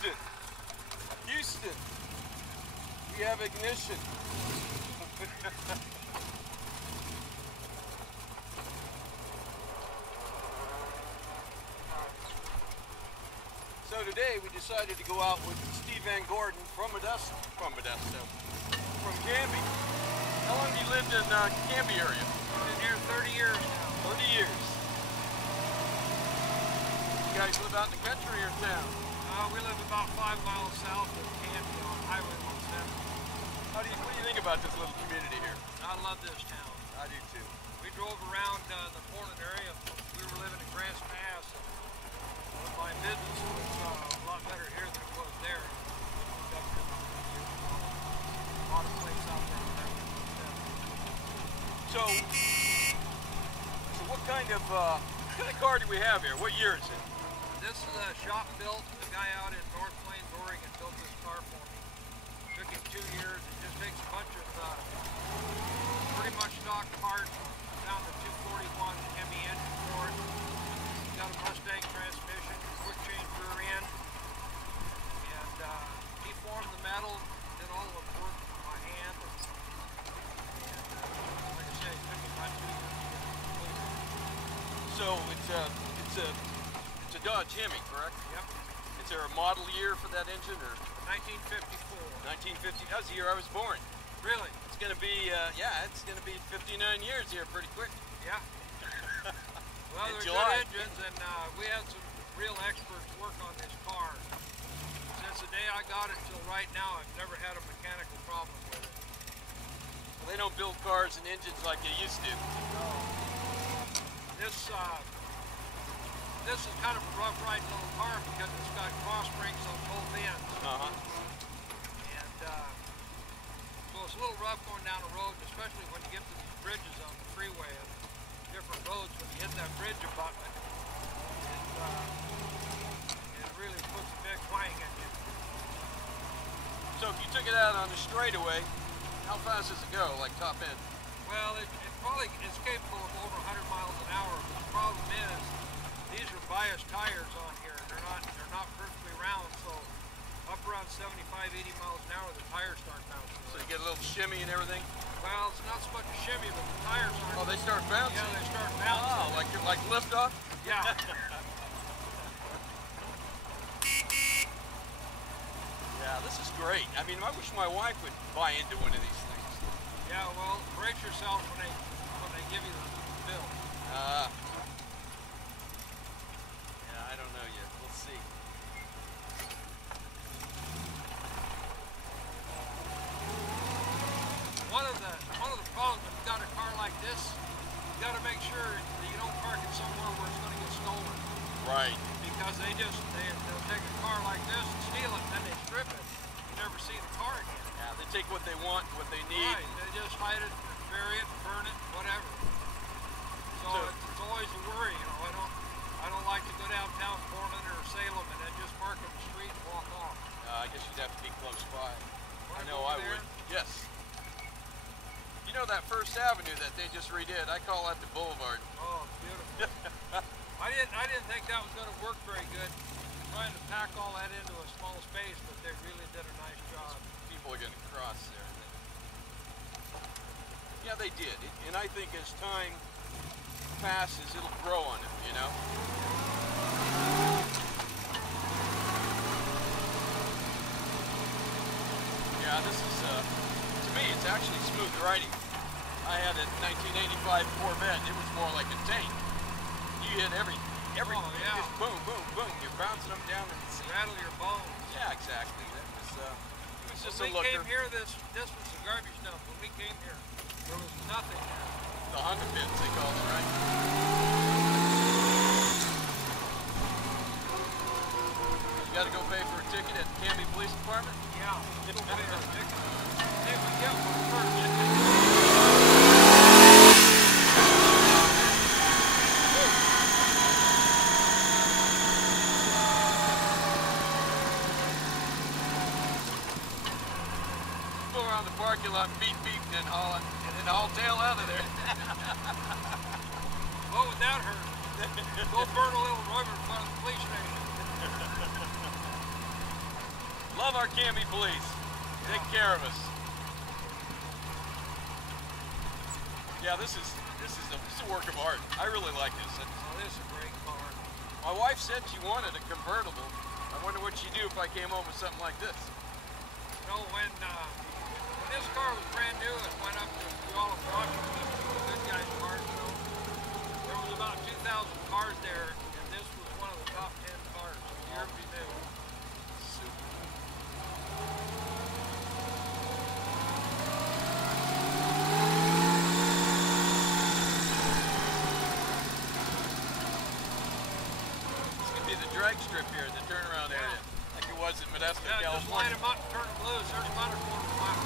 Houston. Houston. We have ignition. So today we decided to go out with Steve Van Gordon from Modesto. From Canby. How long have you lived in Canby area? I've been here 30 years now. 30 years. You guys live out in the country or town? We live about 5 miles south of Canby on Highway 170. What do you think about this little community here? I love this town. I do too. We drove around the Portland area. We were living in Grants Pass. My business was a lot better here than it was there. A lot of places out there. So what kind of car do we have here? What year is it? This is a shop built. The guy out in North Plains, Oregon, built this car for me. Took him 2 years. It just takes a bunch of pretty much stock parts. Found the 241 Canby engine for it. It's got a Mustang transmission, quick change rear end, and deformed the metal. Did all the work by hand. And like I said, it took me about 2 years to get it completed. So it's a Dodge Hemi, correct? Yep. Is there a model year for that engine, or? 1954. 1950. That was the year I was born. Really? It's gonna be it's gonna be 59 years here pretty quick. Yeah. Well, In they're July. good engines, and we had some real experts work on this car. Since the day I got it till right now, I've never had a mechanical problem with it. Well, they don't build cars and engines like they used to. No. This is kind of a rough riding little car because it's got cross brakes on both ends. And so it's a little rough going down the road, especially when you get to these bridges on the freeway and different roads. When you hit that bridge abutment, it really puts a big twang in you. So if you took it out on the straightaway, how fast does it go, like top end? Well, it probably is capable of over 100 miles an hour, but the problem is these are biased tires on here. They're not perfectly round, so up around 75, 80 miles an hour, the tires start bouncing. So you get a little shimmy and everything? Well, it's not so much a shimmy, but the tires aren't. Oh, they start bouncing? Yeah, they start bouncing. Oh, like lift off? Yeah. Yeah, this is great. I mean, I wish my wife would buy into one of these things. Yeah, well, brace yourself when they give you the bill. Yeah, I don't know yet. We'll see. One of the problems when you've got a car like this, you got to make sure that you don't park it somewhere where it's going to get stolen. Right. Because they'll take a car like this and steal it, and then they strip it. You never see the car again. Yeah, they take what they want, what they need. Right. They just hide it, bury it, burn it, whatever. So it's always a worry. You know, I don't like to go downtown Portland or Salem and then just park on the street and walk off. I guess you'd have to be close by. I Wanna know go I over there? would. Yes. You know that First Avenue that they just redid? I call that the Boulevard. Oh, beautiful. I didn't think that was going to work very good, trying to pack all that into a small space, but they really did a nice job. People are going to cross there. Yeah, they did. And I think as time passes, it'll grow on them, you know? Yeah, this is, to me, it's actually smooth riding. I had a 1985 Corvette. It was more like a tank. You hit everything. Oh, yeah. Just boom, boom, boom. You're bouncing them down in the seat. Rattle your bones. Yeah, exactly. That was, it was just When a we looker. came here, this was the garbage dump. When we came here, there was nothing there. The Honda pits, they call it, right? You gotta go pay for a ticket at the Canby Police Department? Yeah, go pay our ticket. See if we get one first. Go around the parking lot, beep, beep, and then haul tail out of there. What would that hurt? Go burn a little rubber in front of the police station. Love our Canby police. Take care of us. Yeah, this is a work of art. I really like this. Oh, this is a great car. My wife said she wanted a convertible. I wonder what she'd do if I came home with something like this. You know, when this car was brand new, it went up to Puyallup, Washington, the good guys' car show. There was about 2,000 cars there, and this was one of the top 10 cars. Year we knew. Super. This could be the drag strip here, the turnaround area, like it was in Modesto, Yeah, just line California. them up and turn them loose. There's about a quarter mile.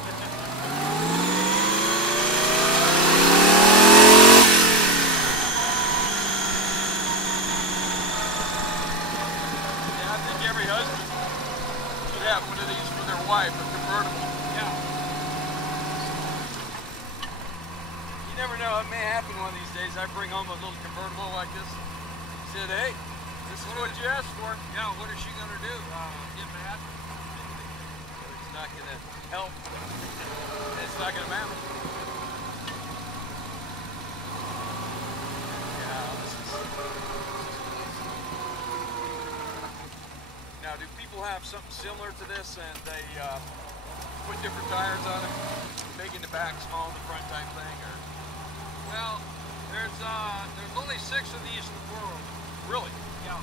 Yeah, I think every husband should have one of these for their wife, a convertible. Yeah. You never know, it may happen one of these days. I bring home a little convertible like this. Said, hey, this is what you asked for. Yeah, what is she going to do? Get mad? But it's not going to help. It's not going to matter. Yeah, this is Now, do people have something similar to this and they put different tires on it, making the back small, the front type thing, or? Well, there's only 6 of these in the world. Really? Yeah.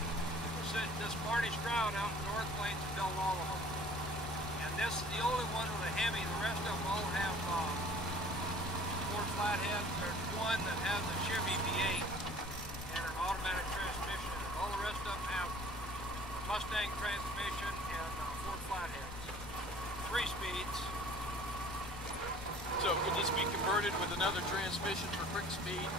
This Barney Stroud out in North Plains built all of them. And this is the only one with a Hemi. The rest of them all have Ford flatheads. There's one that has a Chevy V8 and an automatic transmission. All the rest of them have a Mustang transmission and Ford flatheads. 3 speeds. So could this be converted with another transmission for quick speed?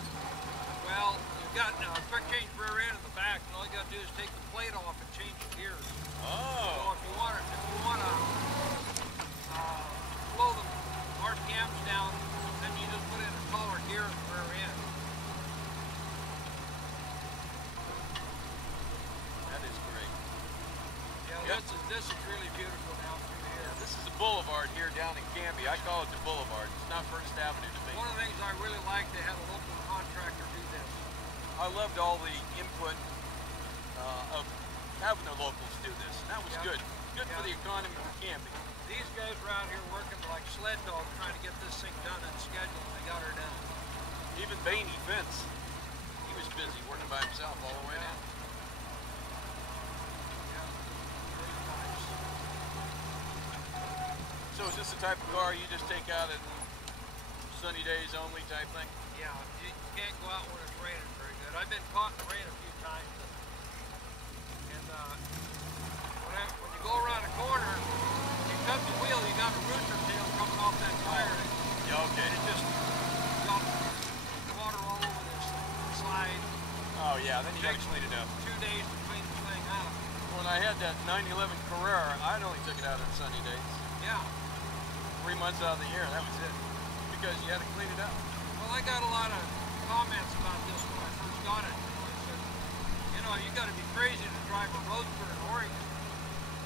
Well, you've got a quick change rear end in the back, and all you got to do is take the plate off and change the gears. Oh. So if you want to slow the RPMs down, then you just put in a taller gear in the rear end. That is great. Yeah, Yep. this is really beautiful down through here. This is the boulevard here down in Canby. I call it the boulevard. It's not First Avenue to me. One of the things I really like, they had a local contractor do this. I loved all the input of having the locals do this. And that was Yeah. good. Good for Yeah. the economy of Canby. These guys were out here working like sled dogs trying to get this thing done on schedule, and they got her done. Even Bainey Vince, he was busy working by himself all the way down. Yeah, really nice. So is this the type of car you just take out in sunny days only type thing? Yeah, you can't go out when it's raining very good. I've been caught in the rain a few times, and when you go around a corner, you cut the wheel, you got a rooster tail coming off that tire, Yeah, okay. and it just got water all over this slide. Oh yeah, then you gotta clean it up. 2 days to clean the thing up. When I had that 911 Carrera, I only took it out on sunny days. Yeah. 3 months out of the year, that was it. Because you had to clean it up. Well, I got a lot of comments about this when I first got it. They said, you know, you got to be crazy to drive a Roadster in Oregon.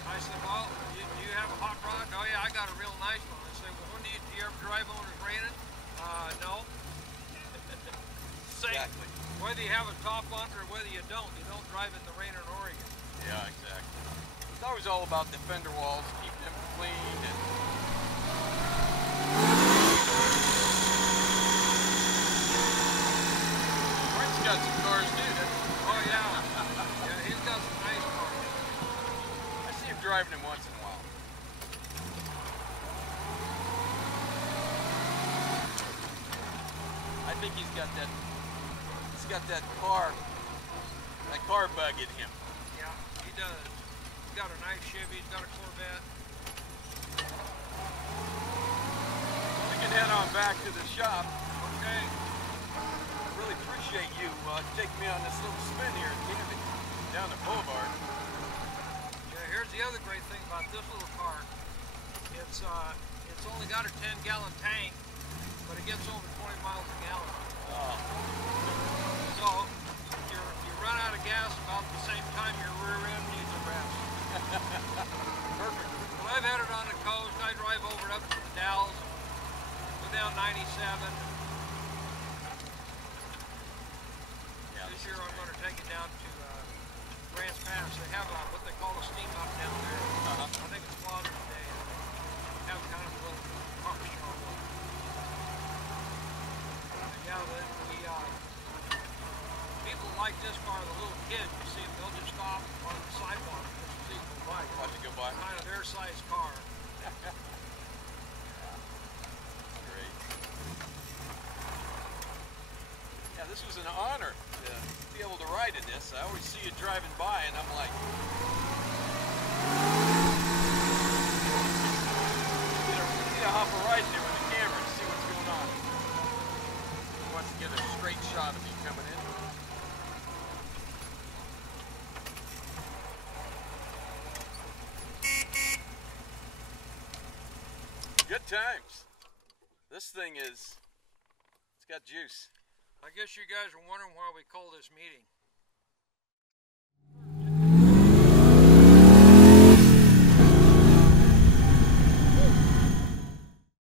I said, well, do you have a hot rod? Oh yeah, I got a real nice one. They said, well, do you ever drive when it's raining? No. Same. Exactly. Whether you have a top on or whether you don't drive in the rain in Oregon. Yeah, exactly. It's always all about the fender walls, keeping them clean and Brent's got some cars too, doesn't he? Oh yeah. Yeah, he's got some nice cars. I see him driving them once in a while. I think he's got that car bug in him. Yeah, he does. He's got a nice Chevy, he's got a Corvette. We can head on back to the shop. Okay. I really appreciate you taking me on this little spin here in Canby, down the boulevard. Yeah, here's the other great thing about this little car. It's only got a 10-gallon tank, but it gets over 20 miles a gallon. Oh. So you run out of gas about the same time your rear end needs a rest. Perfect. I've had it on the coast. I drive over up to the Dalles, go down 97. Yeah, this year I'm going to take it down to Grants Pass. They have what they call a steam up down there. I think it's Father's Day. They have kind of a little pump show. And yeah, the people like this car, the little kids, you see them, they'll just stop on the sidewalk just to see them go by. Watch it go by. Kind of their size car. Great. Yeah, this was an honor to be able to ride in this. I always see you driving by and I'm like, need to hop a ride there with the camera to see what's going on. He wants to get a straight shot of me coming in. Good times. This thing it's got juice. I guess you guys are wondering why we call this meeting.